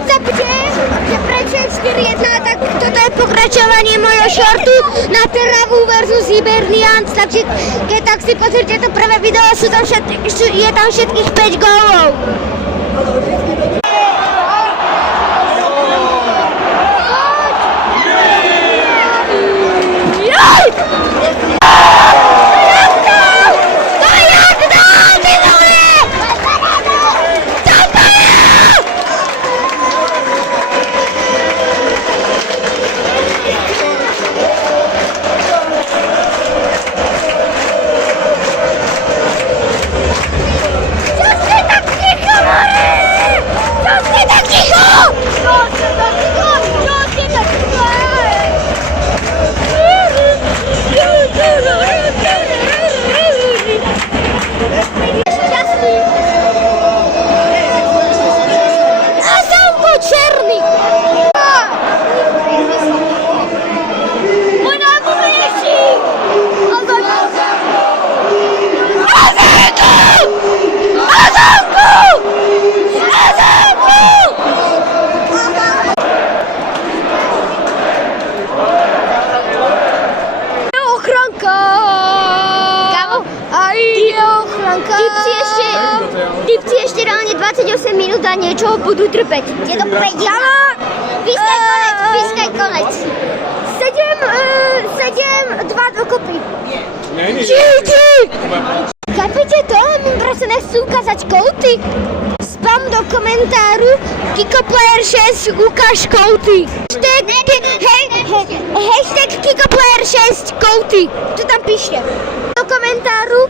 keď sa bude, že prečo 4-1, tak toto je pokračovanie mojho šortu na Teravu versus Hibernians, takže keď tak si pozrite to prvé video, je tam všetkých 5 gólov. Typci ešte reálne 28 minút a niečo budú trpeť. Je to predia? Pískaj konec. 7-2 dokopy. Číti! Chápete to? Mým proste nechcú ukázať kouty. Spam do komentáru KikoPlayer6 ukáž kouty. Hashtag KikoPlayer6 kouty. To tam píšte. Do komentáru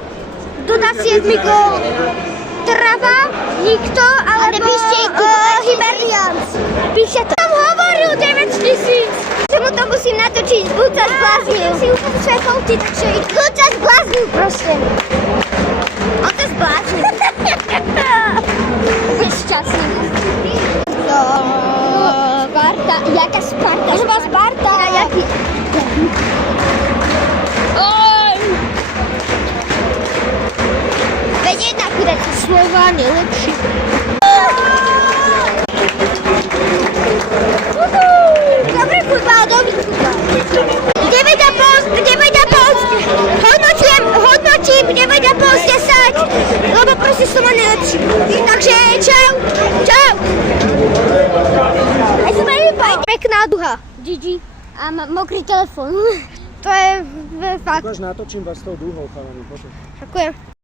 dodá 7 gól. Trava, nikto, alebo Hibernians. Píše to. Tam hovoril 9 000. Som mu to musím natočiť, buď sa zbláznil. Si úplne svoje kouty, takže buď sa zbláznil proste. On to zbláznil. Je šťastný. Sparta, jaká Sparta? To bola Sparta. Jaký? Veď jednak bude to Slován je lepší. Dobrý futbal, dobrý futbal. 9,5, hodnotím 9,5 z 10, lebo proste som má najlepší. Takže čau, čau. Aj som aj pekná duha, GG. A mokrý telefón. To je fakt. Ukáž, natočím vás s tou dúhou, chalani, potom. Ďakujem.